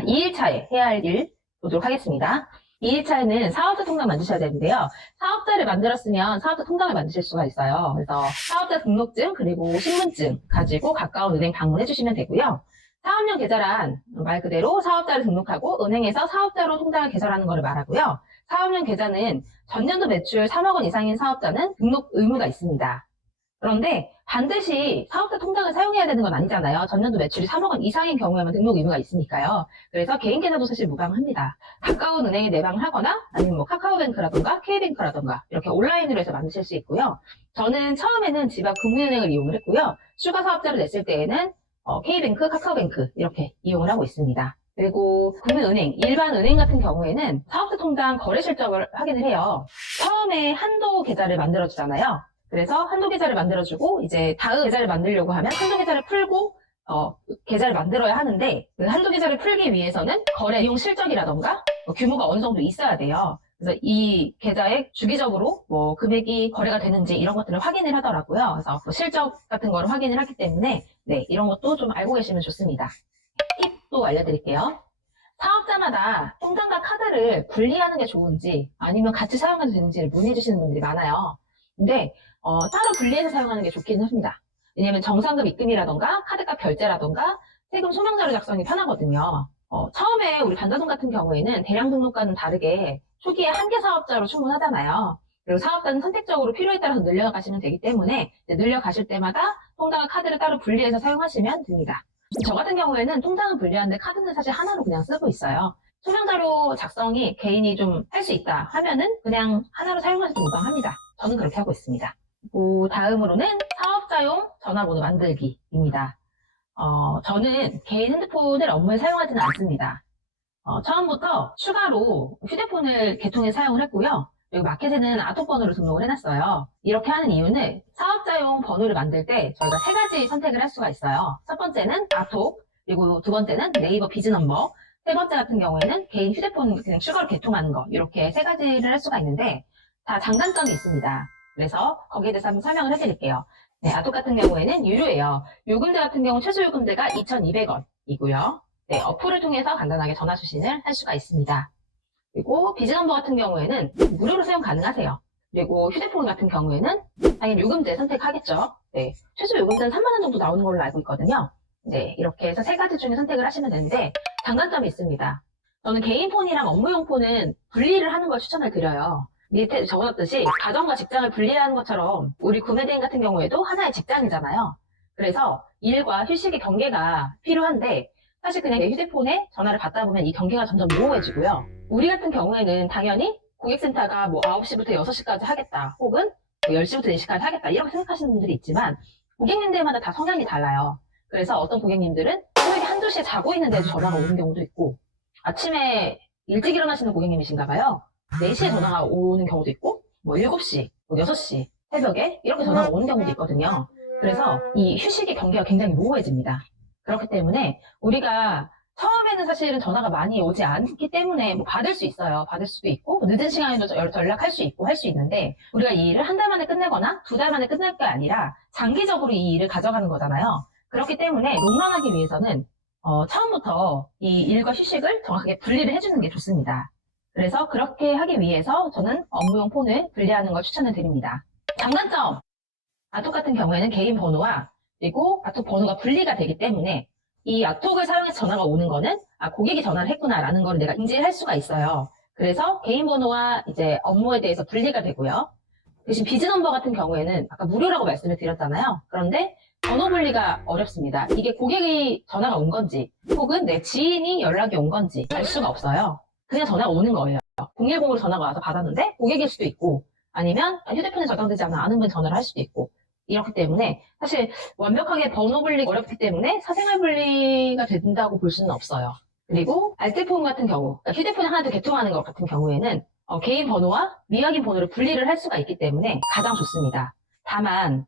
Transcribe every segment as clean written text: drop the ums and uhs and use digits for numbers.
자, 2일차에 해야 할 일 보도록 하겠습니다. 2일차에는 사업자 통장 만드셔야 되는데요. 사업자를 만들었으면 사업자 통장을 만드실 수가 있어요. 그래서 사업자 등록증 그리고 신분증 가지고 가까운 은행 방문해 주시면 되고요. 사업용 계좌란 말 그대로 사업자를 등록하고 은행에서 사업자로 통장을 개설하는 것을 말하고요. 사업용 계좌는 전년도 매출 3억 원 이상인 사업자는 등록 의무가 있습니다. 그런데 반드시 사업자 통장을 사용해야 되는 건 아니잖아요. 전년도 매출이 3억 원 이상인 경우에만 등록 의무가 있으니까요. 그래서 개인 계좌도 사실 무방합니다. 가까운 은행에 내방을 하거나 아니면 뭐 카카오뱅크라던가 K뱅크라던가 이렇게 온라인으로 해서 만드실 수 있고요. 저는 처음에는 집 앞 금융은행을 이용을 했고요. 추가 사업자를 냈을 때에는 K뱅크, 카카오뱅크 이렇게 이용을 하고 있습니다. 그리고 금융은행, 일반 은행 같은 경우에는 사업자 통장 거래 실적을 확인을 해요. 처음에 한도 계좌를 만들어주잖아요. 그래서 한도 계좌를 만들어주고 이제 다음 계좌를 만들려고 하면 한도 계좌를 풀고 계좌를 만들어야 하는데 그 한도 계좌를 풀기 위해서는 거래 이용 실적이라던가 규모가 어느 정도 있어야 돼요. 그래서 이 계좌에 주기적으로 뭐 금액이 거래가 되는지 이런 것들을 확인을 하더라고요. 그래서 뭐 실적 같은 거를 확인을 하기 때문에 네, 이런 것도 좀 알고 계시면 좋습니다. 팁도 알려드릴게요. 사업자마다 통장과 카드를 분리하는 게 좋은지 아니면 같이 사용해도 되는지를 문의해 주시는 분들이 많아요. 근데 따로 분리해서 사용하는 게 좋긴 합니다. 왜냐면 정상금 입금이라던가 카드값 결제라던가 세금 소명자료 작성이 편하거든요. 처음에 우리 반자동 같은 경우에는 대량 등록과는 다르게 초기에 한 개 사업자로 충분하잖아요. 그리고 사업자는 선택적으로 필요에 따라서 늘려가시면 되기 때문에 늘려가실 때마다 통장과 카드를 따로 분리해서 사용하시면 됩니다. 저 같은 경우에는 통장은 분리하는데 카드는 사실 하나로 그냥 쓰고 있어요. 소명자료 작성이 개인이 좀 할 수 있다 하면은 그냥 하나로 사용하셔도 무방합니다. 저는 그렇게 하고 있습니다. 다음으로는 사업자용 전화번호 만들기입니다. 저는 개인 핸드폰을 업무에 사용하지는 않습니다. 처음부터 추가로 휴대폰을 개통해 사용을 했고요. 그리고 마켓에는 아톡 번호를 등록을 해놨어요. 이렇게 하는 이유는 사업자용 번호를 만들 때 저희가 세 가지 선택을 할 수가 있어요. 첫 번째는 아톡, 그리고 두 번째는 네이버 비즈넘버, 세 번째 같은 경우에는 개인 휴대폰 그냥 추가로 개통하는 거 이렇게 세 가지를 할 수가 있는데 다 장단점이 있습니다. 그래서 거기에 대해서 한번 설명을 해드릴게요. 네, 아톡 같은 경우에는 유료예요. 요금제 같은 경우 최저 요금제가 2,200원이고요. 네, 어플을 통해서 간단하게 전화 수신을 할 수가 있습니다. 그리고 비즈넘버 같은 경우에는 무료로 사용 가능하세요. 그리고 휴대폰 같은 경우에는 당연히 요금제 선택하겠죠. 네, 최저 요금제는 3만 원 정도 나오는 걸로 알고 있거든요. 네, 이렇게 해서 세 가지 중에 선택을 하시면 되는데 장단점이 있습니다. 저는 개인 폰이랑 업무용 폰은 분리를 하는 걸 추천을 드려요. 밑에 적어놨듯이 가정과 직장을 분리하는 것처럼 우리 구매대행 같은 경우에도 하나의 직장이잖아요. 그래서 일과 휴식의 경계가 필요한데 사실 그냥 내 휴대폰에 전화를 받다 보면 이 경계가 점점 모호해지고요. 우리 같은 경우에는 당연히 고객센터가 뭐 9시부터 6시까지 하겠다 혹은 뭐 10시부터 4시까지 하겠다 이렇게 생각하시는 분들이 있지만 고객님들마다 다 성향이 달라요. 그래서 어떤 고객님들은 새벽에 한두 시에 자고 있는데도 전화가 오는 경우도 있고 아침에 일찍 일어나시는 고객님이신가 봐요. 4시에 전화가 오는 경우도 있고 뭐 7시, 뭐 6시 새벽에 이렇게 전화가 오는 경우도 있거든요. 그래서 이 휴식의 경계가 굉장히 모호해집니다. 그렇기 때문에 우리가 처음에는 사실은 전화가 많이 오지 않기 때문에 뭐 받을 수 있어요. 받을 수도 있고 늦은 시간에도 연락할 수 있고 할 수 있는데 우리가 이 일을 한 달 만에 끝내거나 2달 만에 끝낼 게 아니라 장기적으로 이 일을 가져가는 거잖아요. 그렇기 때문에 롱런하기 위해서는 처음부터 이 일과 휴식을 정확하게 분리를 해주는 게 좋습니다. 그래서 그렇게 하기 위해서 저는 업무용 폰을 분리하는 걸 추천을 드립니다. 장단점! 아톡 같은 경우에는 개인 번호와 그리고 아톡 번호가 분리가 되기 때문에 이 아톡을 사용해서 전화가 오는 거는 고객이 전화를 했구나라는 걸 내가 인지를 할 수가 있어요. 그래서 개인 번호와 이제 업무에 대해서 분리가 되고요. 대신 비즈넘버 같은 경우에는 아까 무료라고 말씀을 드렸잖아요. 그런데 번호 분리가 어렵습니다. 이게 고객이 전화가 온 건지 혹은 내 지인이 연락이 온 건지 알 수가 없어요. 그냥 전화가 오는 거예요. 010으로 전화가 와서 받았는데 고객일 수도 있고 아니면 휴대폰에 저장되지 않은 아는 분 전화를 할 수도 있고 이렇기 때문에 사실 완벽하게 번호 분리가 어렵기 때문에 사생활 분리가 된다고 볼 수는 없어요. 그리고 알뜰폰 같은 경우 그러니까 휴대폰에 하나 더 개통하는 것 같은 경우에는 개인 번호와 미확인 번호를 분리를 할 수가 있기 때문에 가장 좋습니다. 다만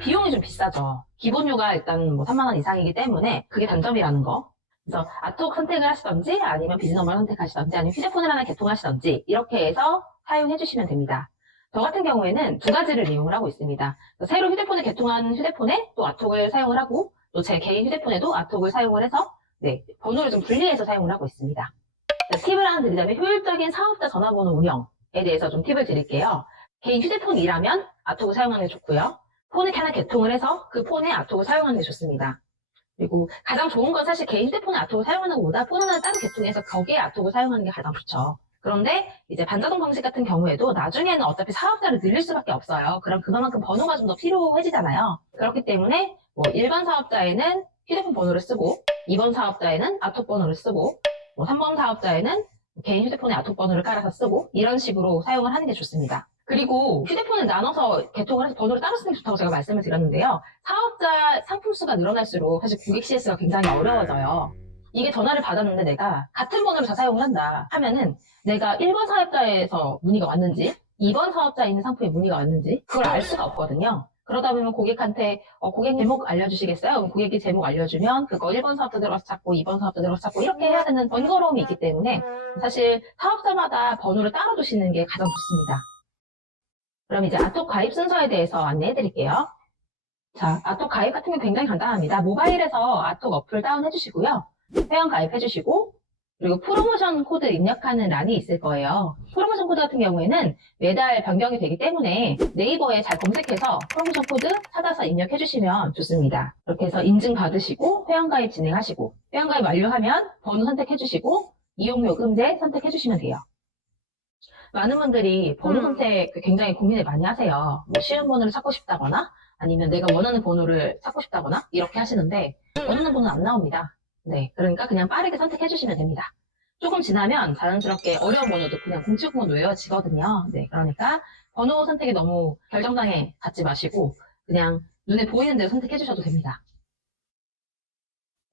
비용이 좀 비싸죠. 기본료가 일단 뭐 3만 원 이상이기 때문에 그게 단점이라는 거. 그래서 아톡 선택을 하시던지 아니면 비즈넘버를 선택하시던지 아니면 휴대폰을 하나 개통하시던지 이렇게 해서 사용해 주시면 됩니다. 저 같은 경우에는 두 가지를 이용을 하고 있습니다. 새로 휴대폰을 개통한 휴대폰에 또 아톡을 사용을 하고 또 제 개인 휴대폰에도 아톡을 사용을 해서 네, 번호를 좀 분리해서 사용을 하고 있습니다. 자, 팁을 하나 드리자면 효율적인 사업자 전화번호 운영에 대해서 좀 팁을 드릴게요. 개인 휴대폰이라면 아톡을 사용하는 게 좋고요. 폰을 하나 개통을 해서 그 폰에 아톡을 사용하는 게 좋습니다. 그리고 가장 좋은 건 사실 개인 휴대폰에 아톡을 사용하는 것보다 폰 하나 따로 개통해서 거기에 아톡을 사용하는 게 가장 좋죠. 그런데 이제 반자동 방식 같은 경우에도 나중에는 어차피 사업자를 늘릴 수밖에 없어요. 그럼 그만큼 번호가 좀 더 필요해지잖아요. 그렇기 때문에 뭐 1번 사업자에는 휴대폰 번호를 쓰고 2번 사업자에는 아톡 번호를 쓰고 뭐 3번 사업자에는 개인 휴대폰에 아톡 번호를 깔아서 쓰고 이런 식으로 사용을 하는 게 좋습니다. 그리고 휴대폰을 나눠서 개통을 해서 번호를 따로 쓰는 게 좋다고 제가 말씀을 드렸는데요. 사업자 상품 수가 늘어날수록 사실 고객 CS가 굉장히 어려워져요. 이게 전화를 받았는데 내가 같은 번호를 다 사용을 한다 하면은 내가 1번 사업자에서 문의가 왔는지 2번 사업자에 있는 상품에 문의가 왔는지 그걸 알 수가 없거든요. 그러다 보면 고객한테 고객 제목 알려주시겠어요? 그럼 고객이 제목 알려주면 그거 1번 사업자 들어가서 찾고 2번 사업자 들어가서 찾고 이렇게 해야 되는 번거로움이 있기 때문에 사실 사업자마다 번호를 따로 두시는 게 가장 좋습니다. 그럼 이제 아톡 가입 순서에 대해서 안내해 드릴게요. 자, 아톡 가입 같은 게 굉장히 간단합니다. 모바일에서 아톡 어플 다운해 주시고요. 회원 가입해 주시고 그리고 프로모션 코드 입력하는 란이 있을 거예요. 프로모션 코드 같은 경우에는 매달 변경이 되기 때문에 네이버에 잘 검색해서 프로모션 코드 찾아서 입력해 주시면 좋습니다. 이렇게 해서 인증 받으시고 회원가입 진행하시고 회원가입 완료하면 번호 선택해 주시고 이용요금제 선택해 주시면 돼요. 많은 분들이 번호 선택 굉장히 고민을 많이 하세요. 뭐 쉬운 번호를 찾고 싶다거나 아니면 내가 원하는 번호를 찾고 싶다거나 이렇게 하시는데 원하는 번호는 안 나옵니다. 네, 그러니까 그냥 빠르게 선택해 주시면 됩니다. 조금 지나면 자연스럽게 어려운 번호도 그냥 070으로 외워지거든요. 네, 그러니까 번호 선택에 너무 결정장애 갖지 마시고 그냥 눈에 보이는 대로 선택해 주셔도 됩니다.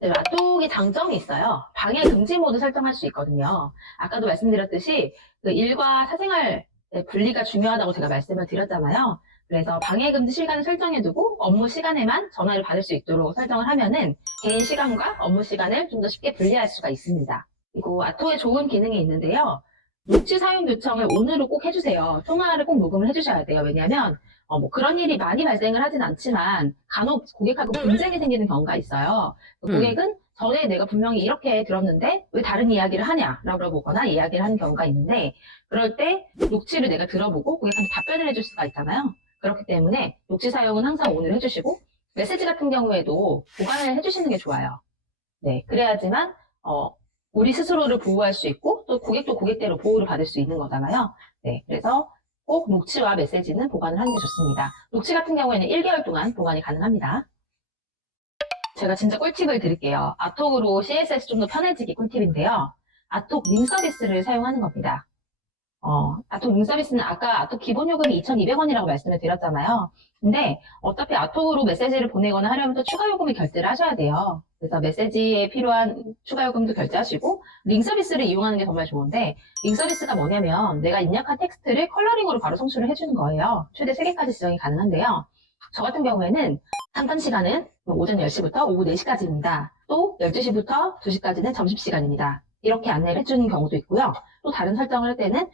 네, 아톡이 장점이 있어요. 방해 금지 모드 설정할 수 있거든요. 아까도 말씀드렸듯이 그 일과 사생활 분리가 중요하다고 제가 말씀을 드렸잖아요. 그래서 방해 금지 시간을 설정해두고 업무 시간에만 전화를 받을 수 있도록 설정을 하면은 개인 시간과 업무 시간을 좀 더 쉽게 분리할 수가 있습니다. 그리고 아톡에 좋은 기능이 있는데요. 녹취 사용 요청을 ON으로 꼭 해주세요. 통화를 꼭 녹음을 해주셔야 돼요. 왜냐하면 뭐 그런 일이 많이 발생을 하진 않지만 간혹 고객하고 분쟁이 생기는 경우가 있어요. 고객은 전에 내가 분명히 이렇게 들었는데 왜 다른 이야기를 하냐라고 물어보거나 이야기를 하는 경우가 있는데 그럴 때 녹취를 내가 들어보고 고객한테 답변을 해줄 수가 있잖아요. 그렇기 때문에 녹취 사용은 항상 ON을 해주시고 메시지 같은 경우에도 보관을 해주시는 게 좋아요. 네, 그래야지만 우리 스스로를 보호할 수 있고 또 고객도 고객대로 보호를 받을 수 있는 거잖아요. 네, 그래서 꼭 녹취와 메시지는 보관을 하는 게 좋습니다. 녹취 같은 경우에는 1개월 동안 보관이 가능합니다. 제가 진짜 꿀팁을 드릴게요. 아톡으로 CSS 좀 더 편해지기 꿀팁인데요. 아톡 링 서비스를 사용하는 겁니다. 아톡 링 서비스는 아까 아톡 기본 요금이 2,200원이라고 말씀을 드렸잖아요. 근데 어차피 아톡으로 메시지를 보내거나 하려면 또 추가 요금을 결제를 하셔야 돼요. 그래서 메시지에 필요한 추가 요금도 결제하시고 링 서비스를 이용하는 게 정말 좋은데 링 서비스가 뭐냐면 내가 입력한 텍스트를 컬러링으로 바로 송출을 해주는 거예요. 최대 3개까지 지정이 가능한데요. 저 같은 경우에는 상담 시간은 오전 10시부터 오후 4시까지입니다. 또 12시부터 2시까지는 점심시간입니다. 이렇게 안내를 해주는 경우도 있고요. 또 다른 설정을 할 때는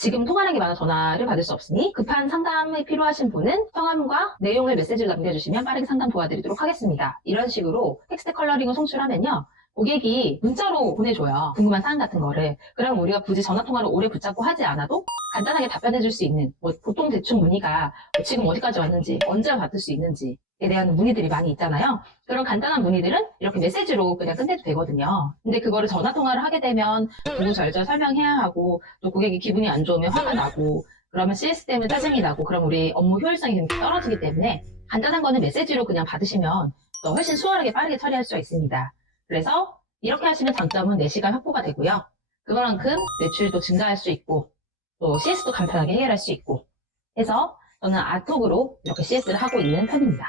지금 통화량이 많아 전화를 받을 수 없으니 급한 상담이 필요하신 분은 성함과 내용을 메시지로 남겨주시면 빠르게 상담 도와드리도록 하겠습니다. 이런 식으로 텍스트 컬러링을 송출하면요. 고객이 문자로 보내줘요. 궁금한 사항 같은 거를. 그럼 우리가 굳이 전화통화를 오래 붙잡고 하지 않아도 간단하게 답변해줄 수 있는 보통 대충 문의가 지금 어디까지 왔는지 언제 받을 수 있는지에 대한 문의들이 많이 있잖아요. 그런 간단한 문의들은 이렇게 메시지로 그냥 끝내도 되거든요. 근데 그거를 전화통화를 하게 되면 구구절절 설명해야 하고 또 고객이 기분이 안 좋으면 화가 나고 그러면 CS 때문에 짜증이 나고 그럼 우리 업무 효율성이 좀 떨어지기 때문에 간단한 거는 메시지로 그냥 받으시면 더 훨씬 수월하게 빠르게 처리할 수가 있습니다. 그래서 이렇게 하시면 장점은 내시간 확보가 되고요. 그만큼 매출도 증가할 수 있고 또 CS도 간편하게 해결할 수 있고 해서 저는 아톡으로 이렇게 CS를 하고 있는 편입니다.